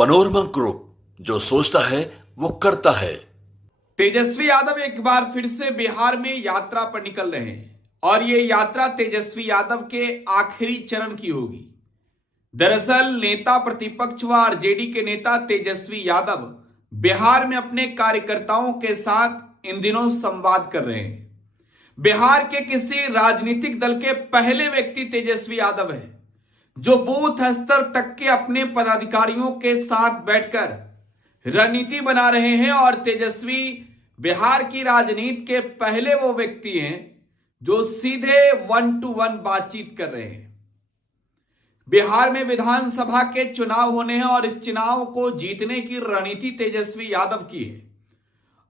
Panorama group, जो सोचता है वो करता है। तेजस्वी यादव एक बार फिर से बिहार में यात्रा पर निकल रहे हैं और ये यात्रा तेजस्वी यादव के आखिरी चरण की होगी। दरअसल नेता प्रतिपक्ष व आरजेडी के नेता तेजस्वी यादव बिहार में अपने कार्यकर्ताओं के साथ इन दिनों संवाद कर रहे हैं। बिहार के किसी राजनीतिक दल के पहले व्यक्ति तेजस्वी यादव है जो बूथ स्तर तक के अपने पदाधिकारियों के साथ बैठकर रणनीति बना रहे हैं और तेजस्वी बिहार की राजनीति के पहले वो व्यक्ति हैं जो सीधे 1-to-1 बातचीत कर रहे हैं। बिहार में विधानसभा के चुनाव होने हैं और इस चुनाव को जीतने की रणनीति तेजस्वी यादव की है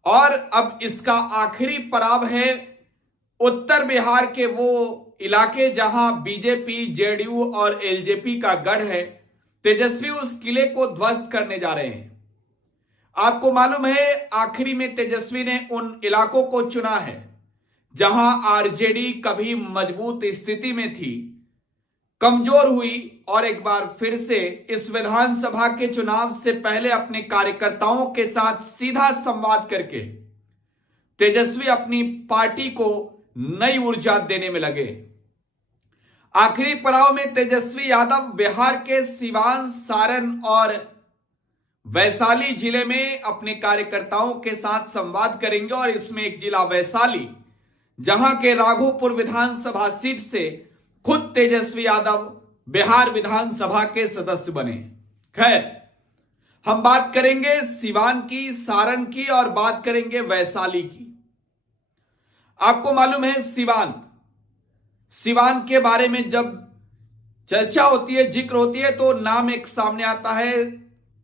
और अब इसका आखिरी पड़ाव है उत्तर बिहार के वो इलाके जहां बीजेपी, जेडीयू और एलजेपी का गढ़ है। तेजस्वी उस किले को ध्वस्त करने जा रहे हैं। आपको मालूम है आखिरी में तेजस्वी ने उन इलाकों को चुना है जहां आरजेडी कभी मजबूत स्थिति में थी, कमजोर हुई और एक बार फिर से इस विधानसभा के चुनाव से पहले अपने कार्यकर्ताओं के साथ सीधा संवाद करके तेजस्वी अपनी पार्टी को नई ऊर्जा देने में लगे। आखिरी पड़ाव में तेजस्वी यादव बिहार के सीवान, सारण और वैशाली जिले में अपने कार्यकर्ताओं के साथ संवाद करेंगे और इसमें एक जिला वैशाली, जहां के राघोपुर विधानसभा सीट से खुद तेजस्वी यादव बिहार विधानसभा के सदस्य बने। खैर, हम बात करेंगे सीवान की, सारण की और बात करेंगे वैशाली की। आपको मालूम है सीवान के बारे में जब चर्चा होती है, जिक्र होती है, तो नाम एक सामने आता है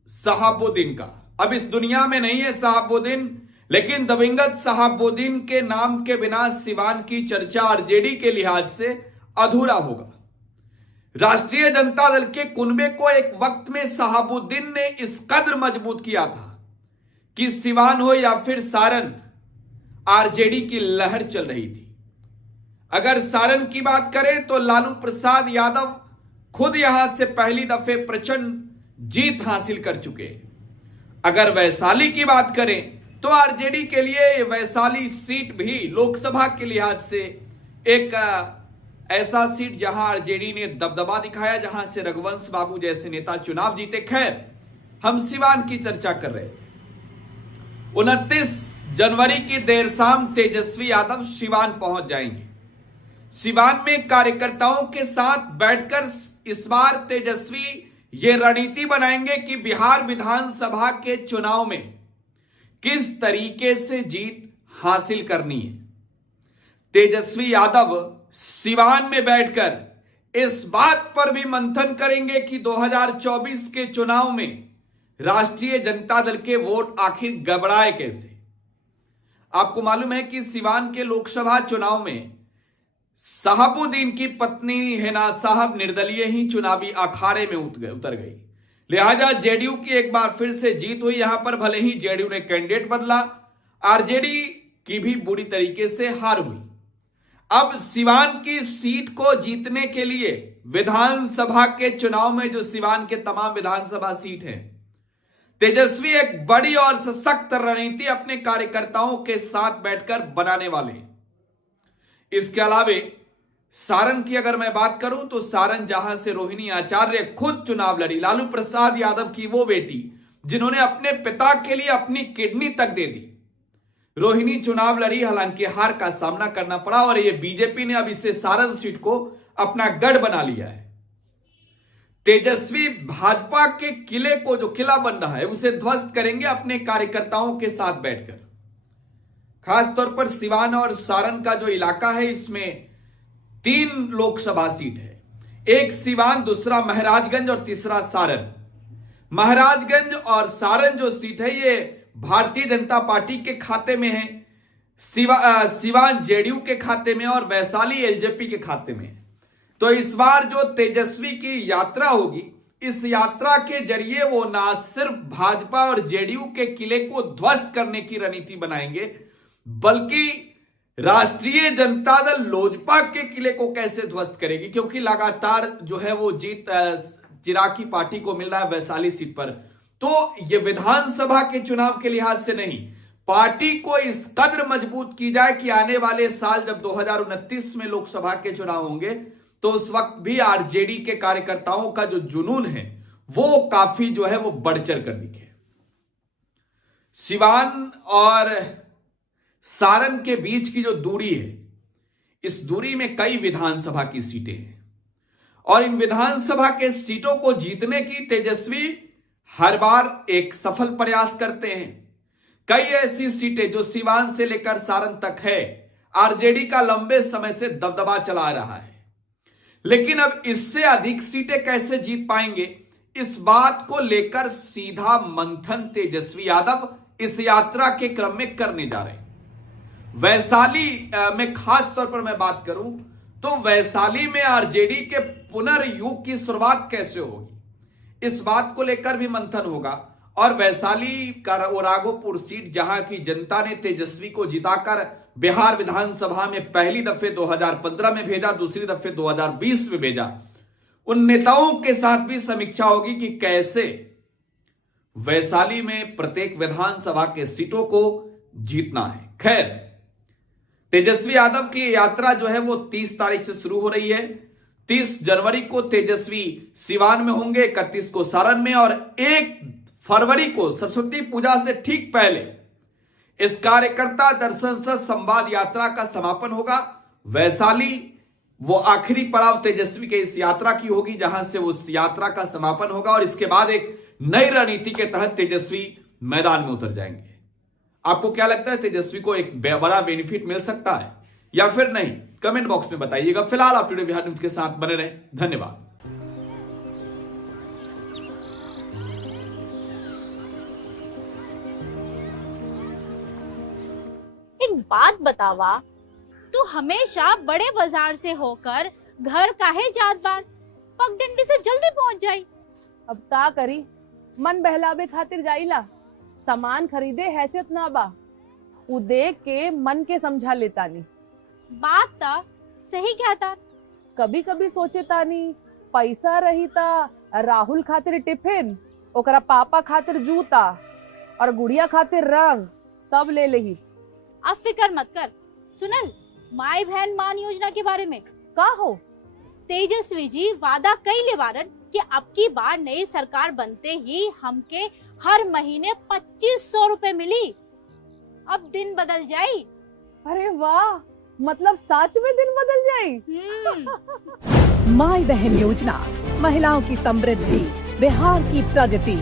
शहाबुद्दीन का। अब इस दुनिया में नहीं है शहाबुद्दीन, लेकिन दिवंगत शहाबुद्दीन के नाम के बिना सीवान की चर्चा आरजेडी के लिहाज से अधूरा होगा। राष्ट्रीय जनता दल के कुनबे को एक वक्त में शहाबुद्दीन ने इस कदर मजबूत किया था कि सीवान हो या फिर सारण, आरजेडी की लहर चल रही थी। अगर सारण की बात करें तो लालू प्रसाद यादव खुद यहां से पहली दफे प्रचंड जीत हासिल कर चुके हैं। अगर वैशाली की बात करें तो आरजेडी के लिए वैशाली सीट भी लोकसभा के लिहाज से एक ऐसा सीट जहां आरजेडी ने दबदबा दिखाया, जहां से रघुवंश बाबू जैसे नेता चुनाव जीते। खैर, हम सीवान की चर्चा कर रहे थे। 29 जनवरी की देर शाम तेजस्वी यादव सीवान पहुंच जाएंगे। सीवान में कार्यकर्ताओं के साथ बैठकर इस बार तेजस्वी ये रणनीति बनाएंगे कि बिहार विधानसभा के चुनाव में किस तरीके से जीत हासिल करनी है। तेजस्वी यादव सीवान में बैठकर इस बात पर भी मंथन करेंगे कि 2024 के चुनाव में राष्ट्रीय जनता दल के वोट आखिर गबड़ाए कैसे। आपको मालूम है कि सीवान के लोकसभा चुनाव में शहाबुद्दीन की पत्नी हिना साहब निर्दलीय ही चुनावी अखाड़े में उतर गई। लिहाजा जेडीयू की एक बार फिर से जीत हुई। यहां पर भले ही जेडीयू ने कैंडिडेट बदला, आरजेडी की भी बुरी तरीके से हार हुई। अब सीवान की सीट को जीतने के लिए विधानसभा के चुनाव में जो सीवान के तमाम विधानसभा सीट हैं, तेजस्वी एक बड़ी और सशक्त रणनीति अपने कार्यकर्ताओं के साथ बैठकर बनाने वाले हैं। इसके अलावे सारण की अगर मैं बात करूं तो सारण जहां से रोहिणी आचार्य खुद चुनाव लड़ी, लालू प्रसाद यादव की वो बेटी जिन्होंने अपने पिता के लिए अपनी किडनी तक दे दी, रोहिणी चुनाव लड़ी। हालांकि हार का सामना करना पड़ा और ये बीजेपी ने अब इसे सारण सीट को अपना गढ़ बना लिया है। तेजस्वी भाजपा के किले को, जो किला बन रहा है, उसे ध्वस्त करेंगे अपने कार्यकर्ताओं के साथ बैठकर। खासतौर पर सीवान और सारण का जो इलाका है, इसमें 3 लोकसभा सीट है। एक सीवान, दूसरा महाराजगंज और तीसरा सारण। महाराजगंज और सारण जो सीट है ये भारतीय जनता पार्टी के खाते में है, सीवान जेडीयू के खाते में और वैशाली एलजेपी के खाते में है। तो इस बार जो तेजस्वी की यात्रा होगी, इस यात्रा के जरिए वो ना सिर्फ भाजपा और जेडीयू के किले को ध्वस्त करने की रणनीति बनाएंगे, बल्कि राष्ट्रीय जनता दल लोजपा के किले को कैसे ध्वस्त करेगी, क्योंकि लगातार जो है वो जीत चिराग की पार्टी को मिल रहा है वैशाली सीट पर। तो ये विधानसभा के चुनाव के लिहाज से नहीं, पार्टी को इस कद्र मजबूत की जाए कि आने वाले साल जब 2029 में लोकसभा के चुनाव होंगे तो उस वक्त भी आरजेडी के कार्यकर्ताओं का जो जुनून है वो काफी जो है वो बढ़ चढ़ कर दिखे। सिवान और सारण के बीच की जो दूरी है, इस दूरी में कई विधानसभा की सीटें हैं और इन विधानसभा के सीटों को जीतने की तेजस्वी हर बार एक सफल प्रयास करते हैं। कई ऐसी सीटें जो सिवान से लेकर सारण तक है, आरजेडी का लंबे समय से दबदबा चला रहा है, लेकिन अब इससे अधिक सीटें कैसे जीत पाएंगे, इस बात को लेकर सीधा मंथन तेजस्वी यादव इस यात्रा के क्रम में करने जा रहे हैं। वैशाली में खास तौर पर मैं बात करूं तो वैशाली में आरजेडी के पुनर्युग की शुरुआत कैसे होगी, इस बात को लेकर भी मंथन होगा। और वैशाली का राघोपुर सीट जहां की जनता ने तेजस्वी को जिताकर बिहार विधानसभा में पहली दफे 2015 में भेजा, दूसरी दफे 2020 में भेजा, उन नेताओं के साथ भी समीक्षा होगी कि कैसे वैशाली में प्रत्येक विधानसभा के सीटों को जीतना है। खैर, तेजस्वी यादव की यात्रा जो है वो 30 तारीख से शुरू हो रही है। 30 जनवरी को तेजस्वी सिवान में होंगे, 31 को सारण में और 1 फरवरी को सरस्वती पूजा से ठीक पहले इस कार्यकर्ता दर्शन से संवाद यात्रा का समापन होगा। वैशाली वो आखिरी पड़ाव तेजस्वी के इस यात्रा की होगी जहां से उस यात्रा का समापन होगा और इसके बाद एक नई रणनीति के तहत तेजस्वी मैदान में उतर जाएंगे। आपको क्या लगता है, तेजस्वी को एक बड़ा बेनिफिट मिल सकता है या फिर नहीं? कमेंट बॉक्स में बताइएगा। फिलहाल आप टुडे बिहार न्यूज के साथ बने रहे। धन्यवाद। एक बात बतावा, तू हमेशा बड़े बाजार से होकर घर काहे जात बार? पगडंडी से जल्दी पहुंच जाई। अब का करी, मन बहलावे खातिर जाइला, सामान खरीदे हैसियत ना बा, उ देख के मन के समझा लेतानी। बात ता सही कहता। कभी कभी सोचे तानी पैसा रही ता राहुल खातिर टिफिन, ओकरा पापा खातिर जूता और गुड़िया खातिर रंग सब ले लेही। अब फिक्र मत कर। सुनल माई बहन मान योजना के बारे में का हो? तेजस्वी जी वादा कइले बारन कि अब की बार नई सरकार बनते ही हमके हर महीने 2500 रुपए मिली। अब दिन बदल जाई। अरे वाह, मतलब सच में दिन बदल जाई। माई बहन योजना, महिलाओं की समृद्धि, बिहार की प्रगति।